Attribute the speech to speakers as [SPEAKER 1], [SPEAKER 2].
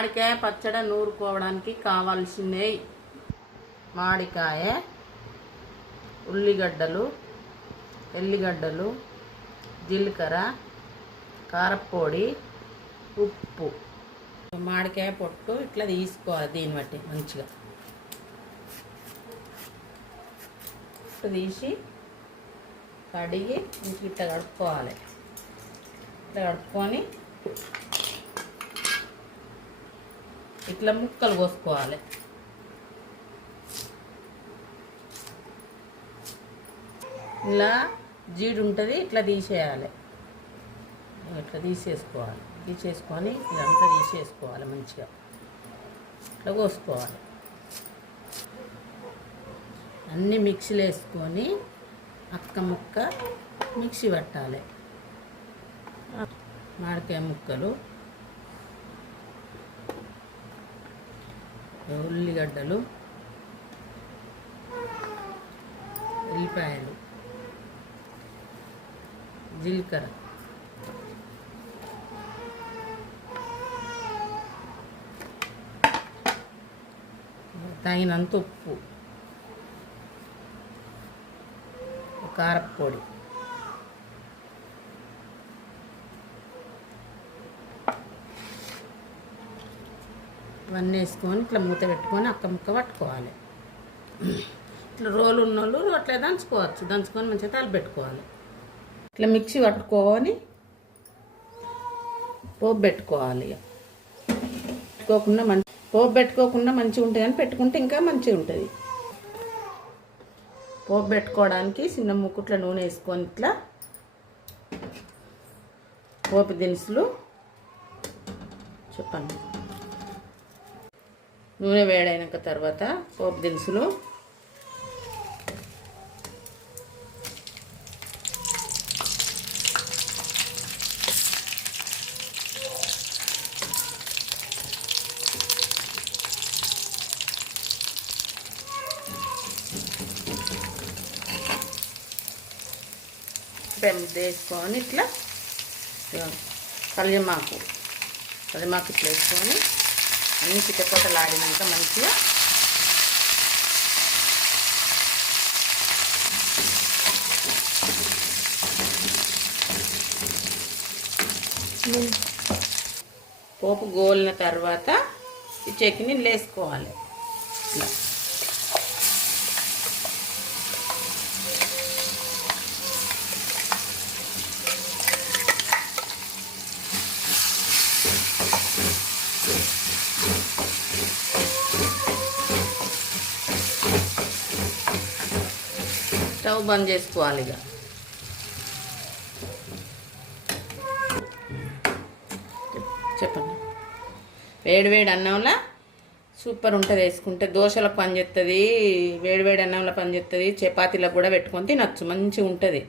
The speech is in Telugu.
[SPEAKER 1] మామిడికాయ పచ్చడి నూరుకోవడానికి కావాల్సినవి మామిడికాయ ఉల్లిగడ్డలు ఎల్లిగడ్డలు జీలకర్ర కారపొడి ఉప్పు. మామిడికాయ పొట్టు ఇట్లా తీసుకోవాలి దీన్ని బట్టి మంచిగా. తీసి కడిగి ఇంటికి ఇట్లా కడుక్కోవాలి. ఇట్లా కడుక్కొని ఇట్లా ముక్కలు కోసుకోవాలి. ఇలా జీడి ఉంటుంది ఇట్లా తీసేయాలి. ఇట్లా తీసేసుకోవాలి. తీసేసుకొని ఇదంతా తీసేసుకోవాలి మంచిగా. ఇట్లా కోసుకోవాలి. అన్నీ మిక్సీలో వేసుకొని అక్క ముక్క మిక్సీ పట్టాలి. మామిడికాయ ముక్కలు. ఉల్లిగడ్డలు ఉల్లిపాయలు జీలకర్ర తగినంత ఉప్పు కారపొడి. ఇవన్నీ వేసుకొని ఇట్లా మూత పెట్టుకొని అక్క ముక్క పట్టుకోవాలి. ఇట్లా రోలు ఉన్నోళ్ళు అట్లా దంచుకోవచ్చు. దంచుకొని మంచిగా తల పెట్టుకోవాలి ఇట్లా మిక్సీ పట్టుకొని పోపు పెట్టుకోవాలి పెట్టుకోకుండా మంచి పోపు పెట్టుకోకుండా మంచిగా ఉంటుంది అని పెట్టుకుంటే ఇంకా మంచిగా ఉంటుంది. పోపు పెట్టుకోవడానికి చిన్న ముక్కుట్ల నూనె వేసుకొని ఇట్లా పోపు దినుసులు చెప్పండి. నూనె వేడైనాక తర్వాత పోపు దినుసులు. పెద్ద వేసుకొని ఇట్లా ఇగో కలియమాకు ఇట్లా వేసుకొని అన్ని చిట్టపొట్టలు ఆడినాక మంచిగా పోపు గోలిన తర్వాత ఈ చట్నీ లేసుకోవాలి. ఇలా స్టవ్ బంద్ చేసుకోవాలి ఇక. చెప్పండి. వేడి వేడి అన్నంలో సూపర్ ఉంటుంది వేసుకుంటే. దోశలకు పనిచేస్తుంది వేడి వేడి అన్నంలో పనిచేస్తుంది చపాతీలకు కూడా పెట్టుకొని తినచ్చు మంచిగా ఉంటుంది.